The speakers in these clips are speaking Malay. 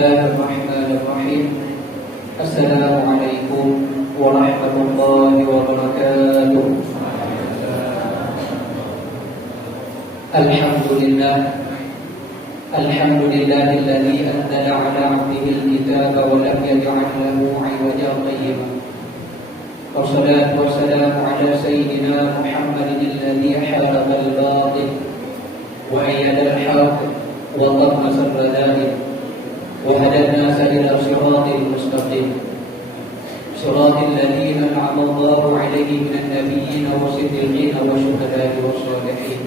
Bismillahirrahmanirrahim. Assalamualaikum warahmatullahi wabarakatuh. Alhamdulillahilladzi anzala 'ala 'abdihi al-kitaba wa lam yaj'al lahu 'iwajan qayyiman. Wassalatu wassalamu 'ala sayyidina Muhammadin alladzi haraba al-batil wa ayyada al-haqq wa tamasa al-rada'il وهدى الناس إلى صراط مستقيم صراط الذين أنعم الله عليهم من النبيين والصديقين والشهداء والصالحين.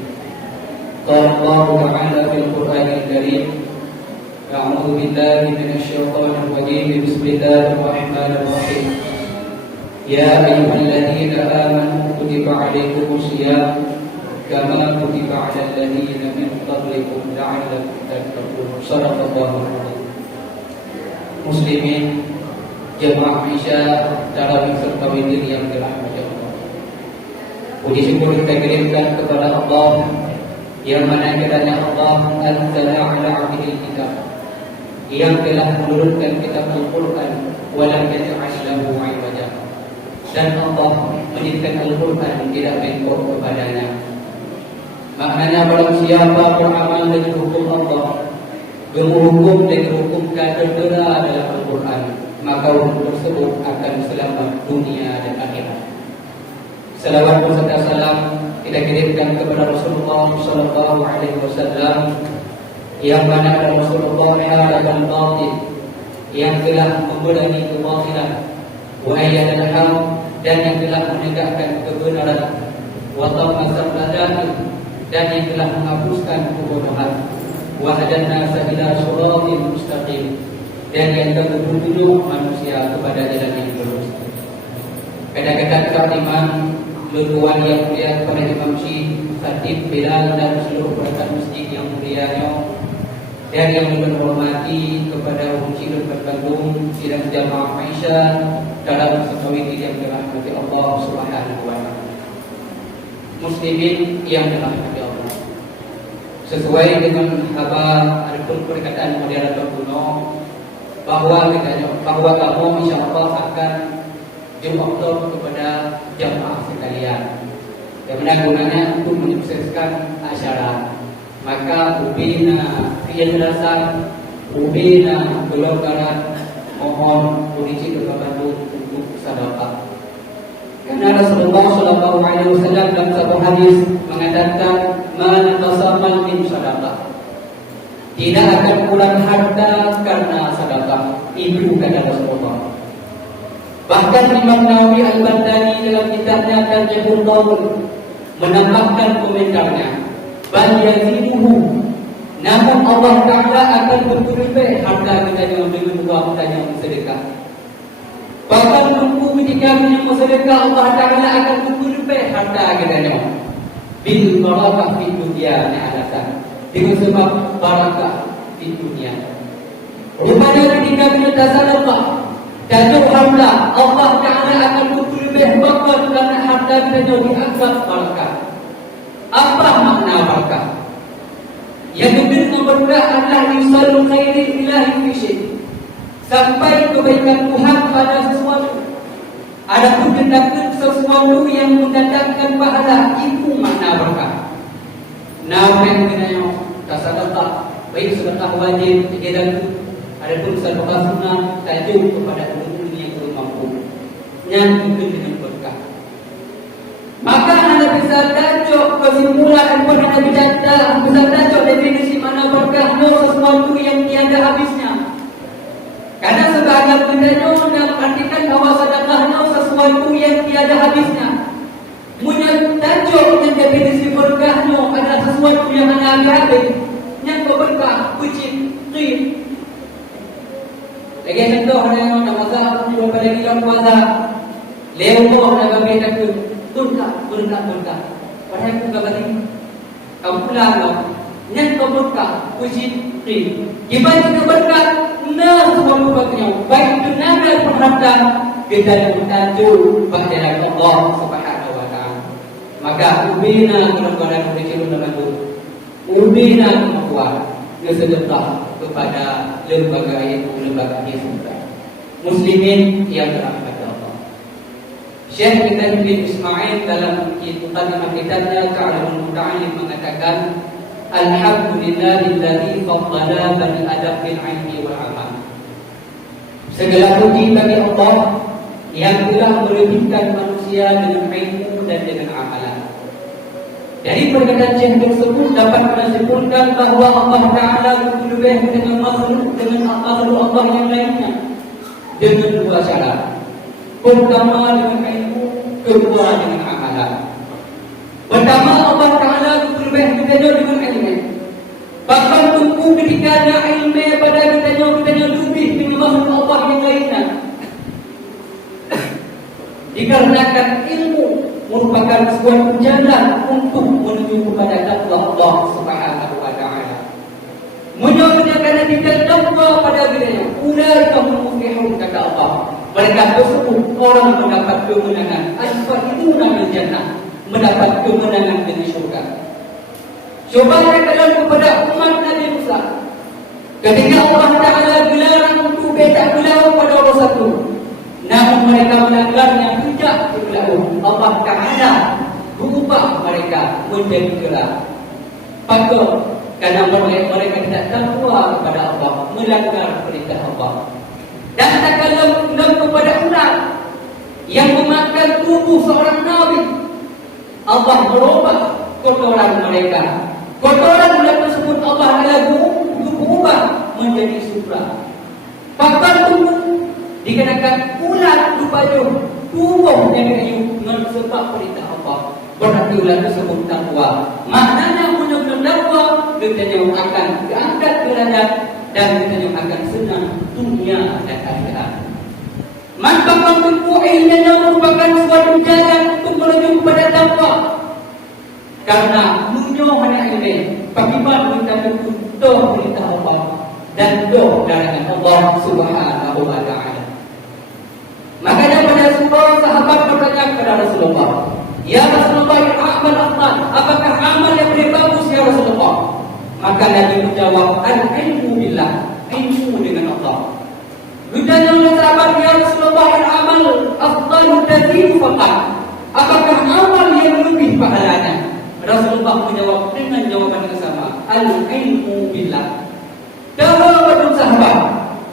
قال الله تعالى في القرآن الكريم: أعوذ بالله من الشيطان الرجيم بسم الله الرحمن الرحيم. يا أيها الذين آمنوا كتب عليكم الصيام كما كتب على الذين من قبلكم لعلكم تتقون. صدق الله العظيم. Muslimin, jemaah Isya dalam serta witir yang dirahmati Allah. Puji syukur kita kirimkan kepada Allah yang mana kiranya Allah anzala 'ala 'abdihi al-kitab, yang telah menurunkan kitab Al-Quran wa lam yaj'al lahu 'iwajan, dan Allah menjadikan Al-Quran tidak bengkok kepadanya. Maknanya barang siapa beramal dengan hukum Allah, berhukum dan dihukumkan tertera dalam Al-Quran, maka orang tersebut akan selamat dunia dan akhirat. Salawat serta salam kita kirimkan kepada Rasulullah sallallahu alaihi wasallam, yang mana adalah Rasulullah harabal batil, yang telah memerangi kebatilan, wa ayyadal haqq, dan yang telah menegakkan kebenaran, wa tamasa al-rada'il, dan yang telah menghapuskan kebodohan, wa hadanna ila shiratil mustaqim, dan yang telah menunjuk manusia kepada jalan yang lurus. Kata-kata keiman luruan yang mulia kepada Imam Syekh Khatib Bilal dan seluruh perangkat masjid yang mulianya, dan yang menghormati kepada Unsur Bandung dan jamaah Aisyah dalam sekawiti yang dirahmati Allah Subhanahu wa taala. Muslimin yang dirahmati Allah, sesuai dengan khabar ataupun perkataan moderator kuno bahwa kamu insyaallah akan jumpa kepada jamaah sekalian, yang gunanya untuk menyukseskan acara. Maka ubina kejelasan, ubina kelonggaran, mohon polisi berbantu untuk sedekah. Karena Rasulullah sallallahu alaihi wasallam dalam satu hadis mengatakan, "Man tasammal min sadaqah." Tidak akan kurang harta karena sedekah. Itu kata Rasulullah. Bahkan Imam Nawawi Al-Bandani dalam kitabnya Tajul Qaul menambahkan komentarnya, "Bal yaziduhu." Namun Allah Taala akan bertambah harta kita dengan uang dan yang sedekah. Bahkan tentu ketika menyambut sedekah, Allah Taala akan bertambah harta kita bil barakah di dunia alasan, dengan sebab barakah di dunia. Rupanya ketika kita sedekah dan harta, Allah Taala akan bertambah bahkan karena harta kita dianggap barakah. Apa makna barakah? Yang benar berkah adalah yusallu khairi ilahi fi syai', sampai kebaikan Tuhan pada sesuatu. Adapun tindakan sesuatu yang mendatangkan pahala, itu makna berkah. Namun kenanya tasadaqah, baik sedekah wajib dan adapun sedekah sunnah tajuk kepada dunia yang belum mampu, yang itu dengan berkah. Maka anda bisa tajuk kesimpulan ataupun anda bisa tajuk definisi mana berkah sesuatu yang tiada habisnya. Karena sebagian bendanya mengartikan bahwa sedekahnya sesuatu yang tiada habisnya. Tajuk yang definisi berkahnya adalah sesuatu yang ada habis, yang berkah, kucing, qim. Lagi contoh yang nama juga pada kita puasa. Lewat dan berbeda ke berkah. Pada aku kembali, kamu pulang yang berkah, kucing, qim. Gimana berkah? Nah, semua berkahnya baik tenaga perhatian kita tajuk pada Allah Subhanahu wa taala. Maka ubina kalau kalian berjilun dengan itu, ubina kuat, sedekah kepada lembaga surga. Muslimin yang dirahmati Allah. Syekh kita bin Ismail dalam kitab kitabnya Ta'limul Muta'allim mengatakan, Alhamdulillahilladzi faddala bani Adam bil ilmi wal amal. Segala puji bagi Allah yang telah melebihkan manusia dengan ilmu dan dengan amalan. Dari perkataan Syekh tersebut dapat menyimpulkan bahawa Allah Ta'ala lebih dengan makhluk Allah yang lainnya dengan dua cara. Pertama dengan ilmu, kedua dengan amalan. Pertama, Allah Ta'ala lebih dengan ilmu. Bahkan tunggu ketika ada ilmu pada kita lebih dengan makhluk Allah yang lainnya. Dikarenakan ilmu merupakan sebuah jalan untuk menuju kepada takwa Allah Subhanahu wa Ta'ala. Menyatakan kita takwa pada dirinya, ulaika hum muflihun, kata Allah. Mereka tersebut orang mendapat kemenangan. Al-Faizuna bil jannah, mendapat kemenangan di syurga. Coba katakan kepada umat Nabi Musa, ketika Allah Ta'ala dilarang untuk bedak belau pada orang satu, namun mereka melanggarnya tidak berlalu. Allah Ta'ala berubah mereka menjadi gerak. Patut karena mereka tidak takwa kepada Allah, melanggar perintah Allah. Dan tak kalah kepada ular yang memakan tubuh seorang Nabi, Allah merubah kotoran mereka. Kotoran mereka tersebut Allah lalu berubah menjadi surga. Bahkan tubuh dikenakan ular rupanya tubuh yang kayu dengan sebab perintah Allah. Berarti ular tersebut takwa. Maknanya benar-benar takwa, kita akan diangkat derajat dan kita akan senang dunia dan akhirat. Maka ilmu merupakan suatu jalan untuk menuju kepada takwa. Karena dunia hanya ini, bagaimana kita betul perintah Allah dan doa dari Allah Subhanahu wa Ta'ala. Makanya pada sebuah sahabat bertanya kepada Rasulullah, ya Rasulullah, amal afdal, apakah amal yang lebih bagus ya Rasulullah? Maka Nabi menjawab, al-ilmu billah, ilmu dengan Allah. Ditanya oleh sahabat, ya Rasulullah, amal afdal tazid faqat, apakah amal yang lebih pahalanya? Rasulullah menjawab dengan jawaban yang sama, al-ilmu billah. Dalam sahabat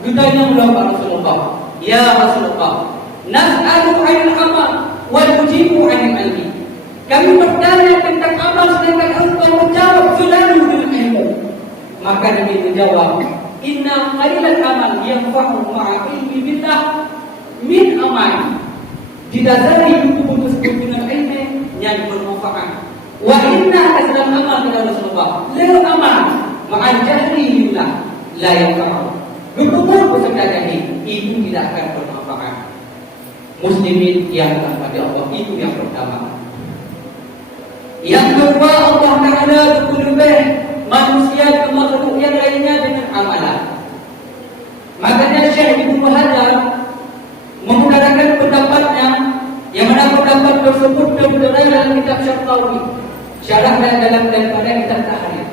ditanya oleh Rasulullah, ya Rasulullah, nas'alu 'anil amal wa nujibu 'anil ilmi. Kami bertanya tentang amal sedangkan engkau menjawab selalu dengan ilmu. Maka Nabi menjawab, inna qalilal amal yanfa'u ma'a ilmi billah min amal. Didasari hukum tersebut dengan ilmu yang bermanfaat. Wa inna aslam amal kata Rasulullah, la amal ma'a jahli billah la yanfa'u. Berkumpul beserta jahil itu tidak akan bermanfaat. Muslimin yang dirahmati Allah, itu yang pertama. Yang kedua, Allah Ta'ala lebih manusia ke makhluk yang lainnya dengan amalan. Makanya Syekh Ibnu Hajar mengutarakan pendapatnya, yang mana pendapat tersebut terdapat dalam kitab Syarqawi, syarah dalam daripada kitab Tahrir.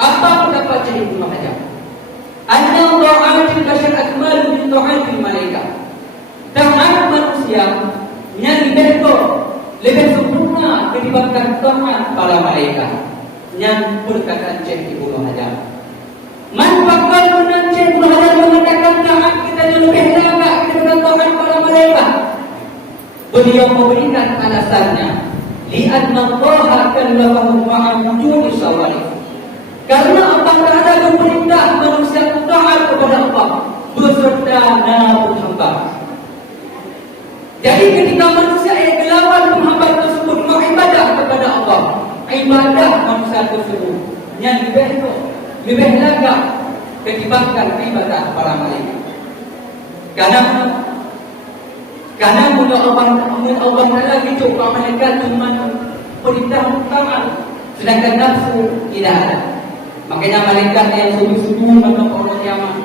Apa pendapat Syekh Ibnu Hajar? Anna ta'atil bashar akmalu min ta'atil malaikah. Taat manusia yang lebih sempurna dibandingkan taat para malaikat. Yang perkataan Syekh Ibnu Hajar. Man bakal dengan Syekh Ibnu Hajar mengatakan taat kita lebih lagak daripada taat para malaikat. Beliau memberikan alasannya, li'anna Allah kallafahu ma'a wujudi syawari. Karena Allah Ta'ala memerintah manusia taat kepada Allah beserta namun hamba. Jadi ketika manusia yang gelawan hamba tersebut beribadah kepada Allah, ibadah manusia tersebut yang lebih lagak ketimbangkan ibadah para malaikat. Karena mudah Allah Ta'ala gitu, para malaikat cuma perintah taat, sedangkan nafsu tidak ada. Makanya malaikat yang sungguh-sungguh pada orang kiamat,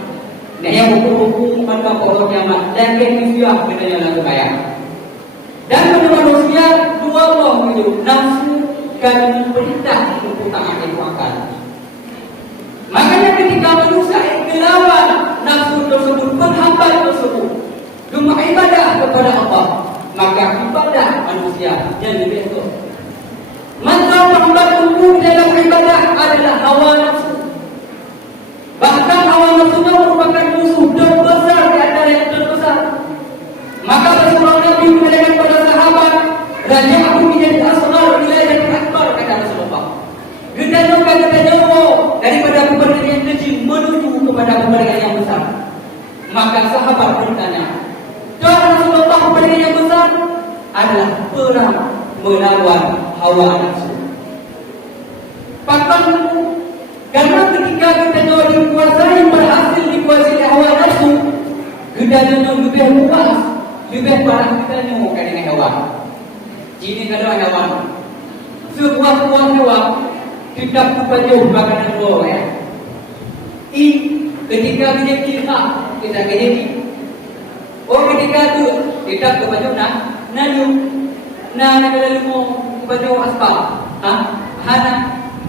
yang hukum pada orang kiamat, dan yang kisiah bedanya lalu kaya. Dan pada manusia dua Allah itu, nafsu dan perintah untuk taat itu akan. Makanya ketika manusia yang melawan nafsu tersebut, menghambat tersebut, beribadah kepada Allah, maka ibadah manusia yang lebih itu. Maka penghambat umum dalam ibadah adalah hawa nafsu. Bahkan hawa nafsu merupakan musuh terbesar di antara yang terbesar. Maka Rasulullah Nabi mengatakan kepada sahabat, "Raja'u minal asghar ila al-akbar," kata Rasulullah. Kita jauh daripada kebenaran yang kecil menuju kepada kebenaran yang besar. Maka sahabat bertanya, "Tuhan Rasulullah, kebenaran yang besar adalah perang melawan hawa nafsu." Bahkan karena ketika kita dikuasai, berhasil dikuasai hawa nafsu, kita lebih puas, lebih parah kita dengan hewan. Ini kalau hewan, sebuah hewan kita baju makanan luar ya. Ketika kita kejadi. Ketika tu kita ke baju nak kalau mau baju aspal, hana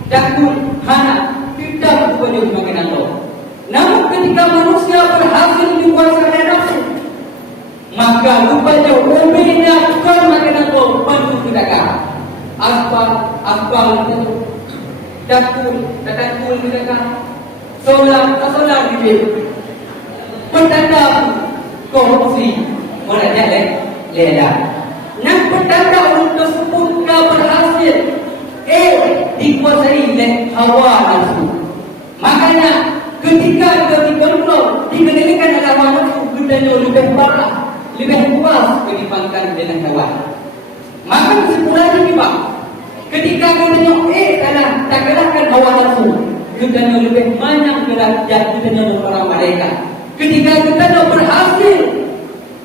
dakul hana kita baju makanan luar. Namun ketika manusia berhasil dikuasai nafsu, maka rupanya umumnya bukan makanan luar, baju kita aspal itu dakul mereka solar gitu. Petanda korupsi mulanya leda. Nak petanda untuk tersebut berhasil dikuasai oleh hawa nafsu. Makanya ketika kita dikontrol, dikendalikan oleh hawa nafsu, kita lebih parah, lebih puas dibandingkan dengan hawa. Maka kesimpulannya ni Pak, ketika kita tak kalahkan hawa nafsu, kita lebih banyak derajat kita para malaikat. Ketika kita berhasil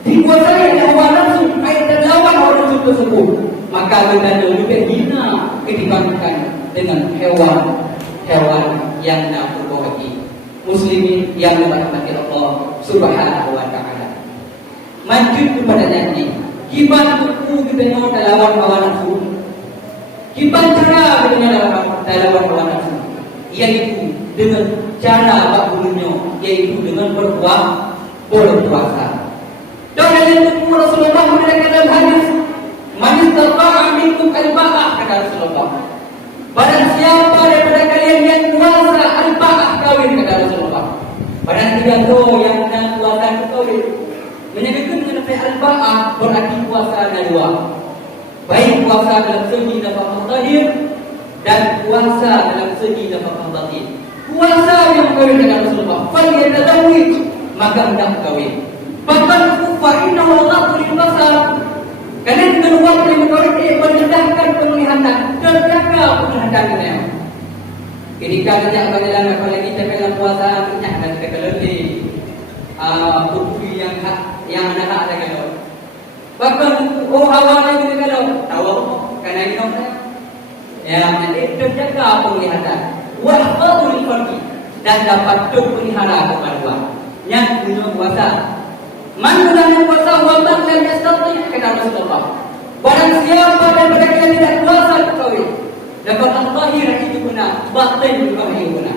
dikuasai hawa nafsu, kita lawan hawa nafsu tersebut, maka kita lebih hina dibandingkan dengan hewan yang nak berbagi. Muslimin yang dirahmati Allah Subhanahu wa taala. Lanjut kepada janji. Gimana kita nak lawan hawa nafsu? Gimana cara kita nak lawan hawa nafsu? Yaitu dengan cara bagusnya, yaitu dengan berpuasa. Dan yang Rasulullah mengatakan dalam hadis, "Man istata'a minkum al-ba'ah," kata Rasulullah. Barang siapa daripada kalian yang puasa al-ba'ah, kawin, kata Rasulullah. Barang siapa yang nak puasa kawin. Menyebutkan dengan al-ba'ah berarti puasa ada dua. Baik puasa dalam segi nafkah zahir dan puasa dalam segi nafkah batin. Puasa yang kawin dengan Rasulullah, falyatazawwaj, maka hendak kawin. Bahkan fa'inna wallahu lil-basar, kerana dengan waktu yang kawin mendedahkan penglihatan, terjaga penglihatannya. Ketika kita dalam apalagi kita dalam puasa, kita kelelih bukti yang anak ada kalau. Bahkan awalnya kita kalau tahu kerana ini yang nanti terjaga penglihatan. Wahfadul farji, dan dapat pelihara kepada yang punya kuasa. Man yang kuasa wabah dan yastati, kata Rasulullah. Barang siapa daripada kita tidak kuasa kawin, dapat al-zahir itu guna, batin juga guna.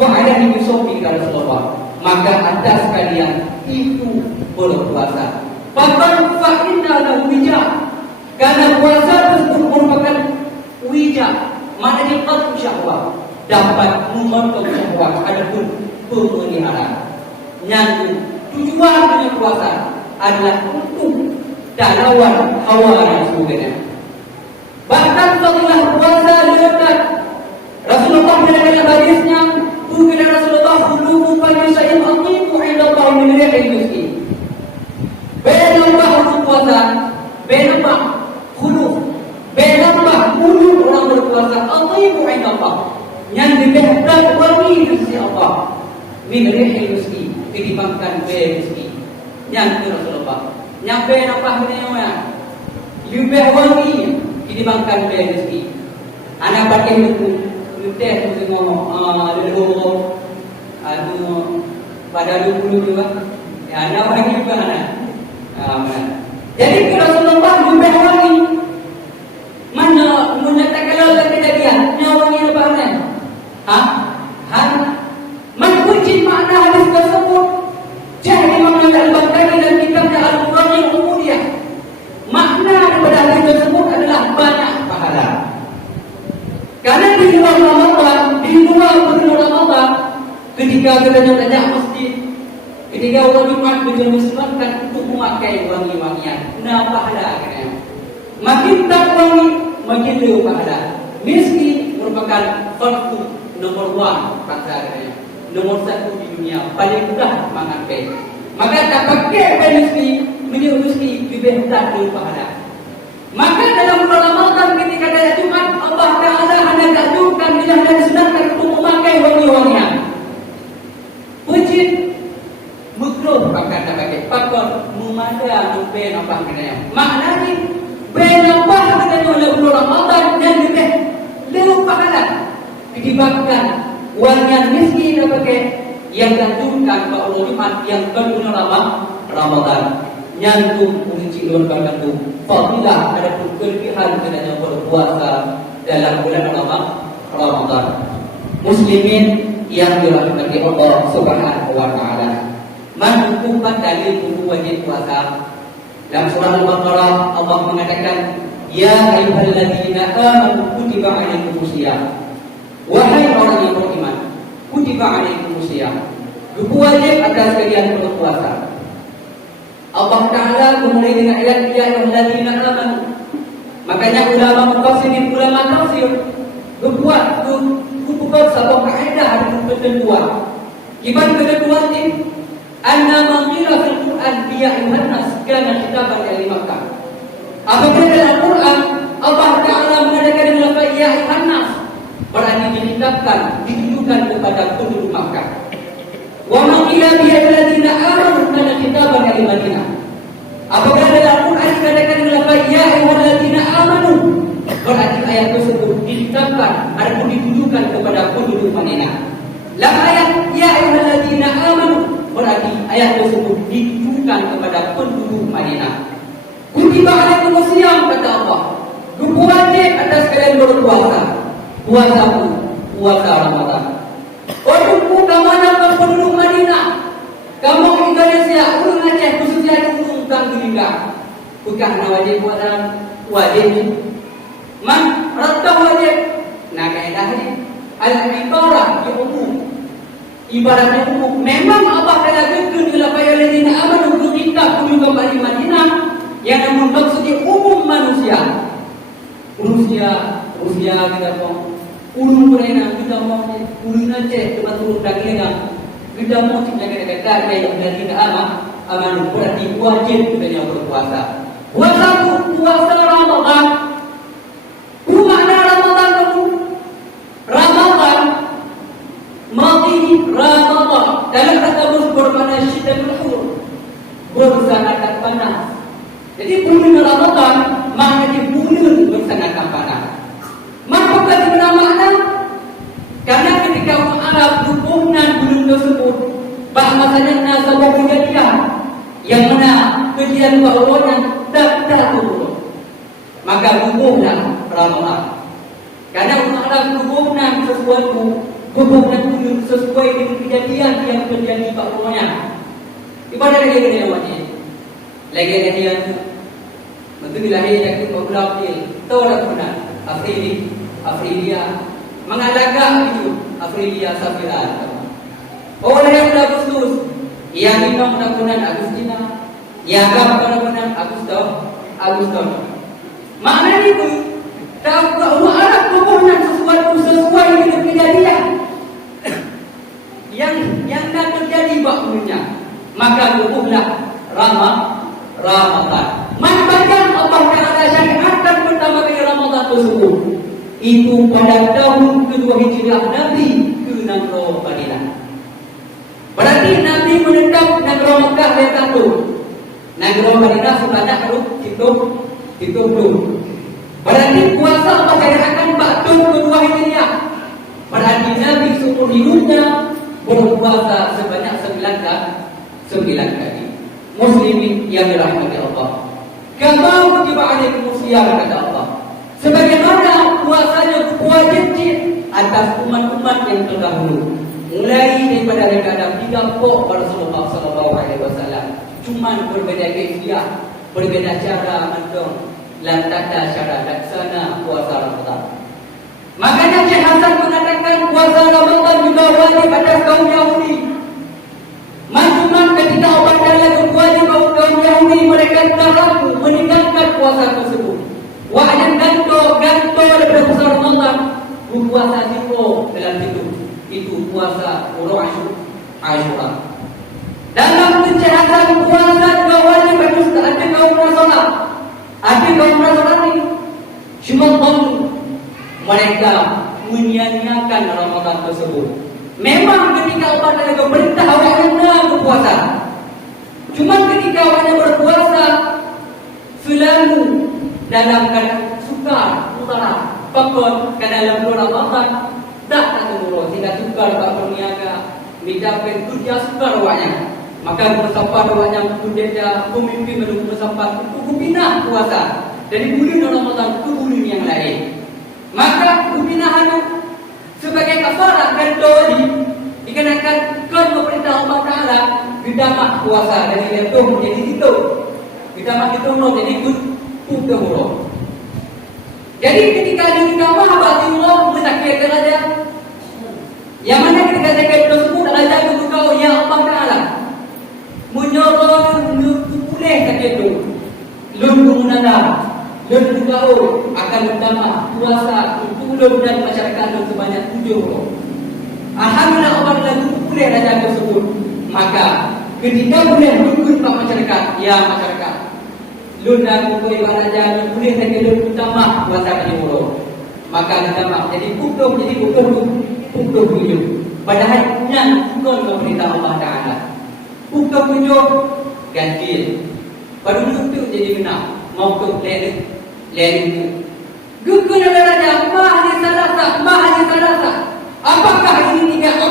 Fa'alah yusofi, kata Rasulullah. Maka atas kalian itu berpuasa. Bahkan fa'inna lahu wijah, karena puasa tersebut merupakan wijah, maknanya qatl syahwat, dapat memotong syahwat, adapun pemelihara. Yang tujuan dari puasa adalah untuk lawan hawa nafsu kita. Bahkan setelah puasa lekat, Rasulullah dalam hadisnya, bukan Rasulullah dulu pada saya mengiku Allah menerima rezeki. Benambah puasa, benambah khuluf, benambah mulut orang berpuasa. Allah yang diberikan wangi dari Allah, menerima rezeki, dibangkan rezeki. Yang Rasulullah, yang benambah ini orang lebih wangi, dibangkan rezeki. Anak pakai itu. Kita tu ngomong, leluhur, pada 20 juga, anak lagi juga anak. Jadi Rasulullah lebih wangi. Mana menyatakan dalam kejadian, wangi apa mana? Man kunci makna Ketika kita banyak masjid, ketika orang Jumat menjelaskan untuk memakai wangi-wangian, nah pahala katanya. Makin tak wangi, makin lebih pahala. Miski merupakan fardu nomor 1 katanya. Nomor 1 di dunia, paling mudah mengakai. Maka tak pakai miski, menjadi miski lebih tak lebih pahala. Maka dalam bulan Ramadan ketika ada Jumat, Allah Taala hanya takjubkan bila dan sunatkan untuk memakai wangi-wangian. Wajib makruh pakai tak pakai pakar memada ben apa kena. Maknanya ben apa kena oleh bulan Ramadan dan lebih pahala dibandingkan wangian miskin tak pakai yang takjubkan pada Allah Jumat yang berbulan Ramadan. Nyantum kunci luar kandung fadilah ada pun kelebihan kerana berpuasa dalam bulan Ramadan. Muslimin yang dirahmati Allah Subhanahu wa taala. Menunjukkan dalil hukum wajib puasa. Dalam surah Al-Baqarah Allah mengatakan, "Ya ayyuhalladzina amanu kutiba 'alaikumus shiyam." Wahai orang yang beriman, kutiba 'alaikumus shiyam. Wajib atas kalian berpuasa. Allah Ta'ala memulai dengan ayat Ya ayyuhalladzina amanu. Makanya ulama mufassirin, ulama tafsir berbuat kumpul sebuah kaedah dan ketentuan. Ibarat ketentuan ini anna man qila fil Quran bi ayyuhan nas kana kitaban li Makkah. Apabila dalam Quran Allah Ta'ala mengadakan lafaz ya ayyuhan nas berarti dikitabkan, ditujukan kepada penduduk Makkah. Wa man qila bi ayyuhalladzina amanu kana kitaban li Madinah. Apabila dalam Quran dikatakan lafaz ya ayyuhalladzina amanu berarti ayat tersebut dikitabkan ataupun ditujukan kepada penduduk Madinah. Dalam ayat ya ayyuhalladzina amanu berarti ayat tersebut ditujukan kepada penduduk Madinah. Kutiba 'alaikumus shiyam kata Allah. Wajib atas kalian berpuasa. Puasa Ramadan. Wajibku kamu penduduk Madinah. Kamu Indonesia, ulun Aceh khususnya ulun Kang Geringga. Bukan wajib puasa wajib. Man ratah wajib. Nah kaedahnya al-ibarah yang umum. Ibaratnya umum. Memang apa kata betul bila ayyuhalladzina amanu kita kudu kembali Madinah yang maksudnya umum manusia. Usia kita mau ulun Purena kita mau ulun Aceh tempat ulun Daglinga kita mau jaga-jaga kayak ayyuhalladzina amanu berarti wajib kita berpuasa. Puasa Ramadan. Makna Ramadan itu Ramadan mati Ramadan dalam kata bermakna syiddatul hur sangat panas. Jadi bulan Ramadan maknanya bulan sangat panas. Maka bagaimana makna? Karena ketika orang Arab hubungan bulan tersebut bahasanya nasabah kejadian yang mana kejadian bawahnya tak turun. Maka hubungan Ramadan. Karena orang Arab hubungan sesuatu hubungan sesuai dengan kejadian yang terjadi bawahnya. Ibadah lagi wajib. Lagi dia betul lahir dari April tahun depan Afrilia mengalagak itu Afrilia Safira. Oleh yang Agustus yang minum tahunan Agustina yang tahunan Agustus. Maknanya itu tak orang Arab hubungan sesuai dengan kejadian yang dah terjadi bawahnya. Maka hubunglah Ramadan. Manfaatkan Allah Ta'ala syariatkan pertama kali Ramadan tersebut itu pada tahun kedua Hijriah Nabi ke Negara Madinah. Berarti Nabi menetap Negara Makkah dan Takluk. Negara Madinah sebanyak hitung dulu. Berarti puasa Allah syariatkan tahun kedua Hijriah. Berarti Nabi seumur hidupnya berpuasa sebanyak 9 kali. Muslimin yang dirahmati Allah. Kama kutiba 'alaikumus shiyam kata Allah. Sebagaimana puasanya wajib atas umat-umat yang terdahulu. Mulai daripada Adam hingga Rasulullah sallallahu alaihi wasallam. Cuma berbeza kaifiah, berbeza cara mendong, dan tak ada cara laksana puasa Ramadan. Makanya Syekh Hasan mengatakan puasa Ramadan juga wajib atas kaum Yahudi. Macam ketika orang dalam berpuasa kaum Yahudi mereka tak mampu meninggalkan puasa tersebut. Wahai ganto daripada puasa Ramadan berpuasa juga dalam itu puasa Ashura. Dalam kejahatan puasa kawannya berdusta ada kaum Rasulullah. Ada kaum Rasulullah ini cuma mereka menyia-nyiakan Ramadan tersebut. Memang ketika Allah Taala berintah awaknya berpuasa. Cuma ketika awaknya berpuasa selalu dalam keadaan sukar, utara, pakon ke dalam bulan Ramadan tak terurus sehingga sukar tak berniaga, mencapai tujuan sukar awaknya. Maka bersampai awaknya menjadi pemimpin menunggu bersampai itu pindah puasa dari bulan Ramadan ke bulan yang lain. Maka pembinahan sebagai kafarat dan doa dikenakan perintah Allah Taala didamak puasa dari letup menjadi itu, didamak itu menjadi kutuh. Jadi ketika didamak Allah menakdirkan raja, yang mana ketika zakir tersebut raja berdoa ya Allah Taala menyuruh boleh zakir itu, lumpuh menanda. Dan juga akan berdamai puasa untuk dan masyarakat sebanyak 7 orang. Alhamdulillah Allah lalu boleh raja tersebut. Maka ketika boleh rukun ke masyarakat, ya masyarakat, lu dan boleh raja boleh saja berdamai puasa 7 orang. Maka berdamai jadi hukum hidup. Padahal yang bukan pemerintah Allah Taala. Hukum hidup ganjil. Baru itu jadi benar. Mau tu lain itu. Gugur raja mahal salasa. Apakah ini tiga?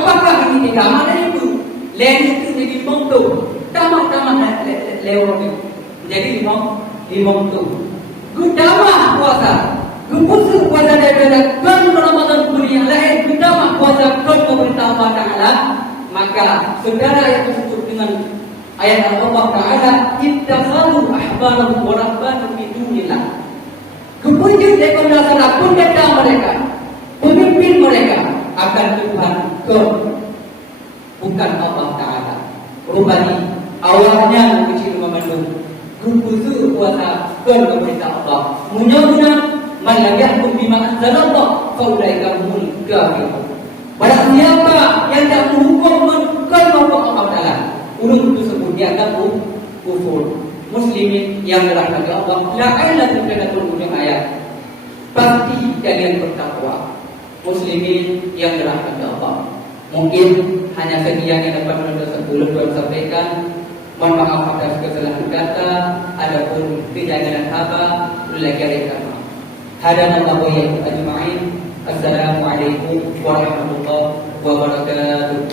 Mana itu? Lain itu jadi montu. Tamat lewat itu. Jadi limong tu. Gudama puasa. Gupusu puasa daripada kan Ramadan yang lain. Gudama puasa kan pemerintah Allah Taala. Maka saudara yang tersebut dengan ayat Allah Taala ittakhadhu ahbarahum wa rahbanahum min dunillah. Kemudian mereka melaksanakan pendeta mereka, pemimpin mereka akan Tuhan bukan Allah Taala. Rupanya awalnya kecil memandung kupusu puasa pemerintah Allah. Mudah-mudahan malaikat bima anzalallah faulaika humul kafirun. Barang siapa yang tak menghukum Allah Taala, ulun tersebut dia akan kufur. Muslimin yang dirahmati Allah, la'allakum tadkhulun ayat. Pasti kalian bertakwa. Muslimin yang dirahmati Allah. Mungkin hanya sekian yang dapat saya sampaikan. Mohon maaf atas kesalahan kata, adapun kejadian haba, lagi kata. Hadana Allah wa ajma'in. Assalamualaikum warahmatullahi wabarakatuh.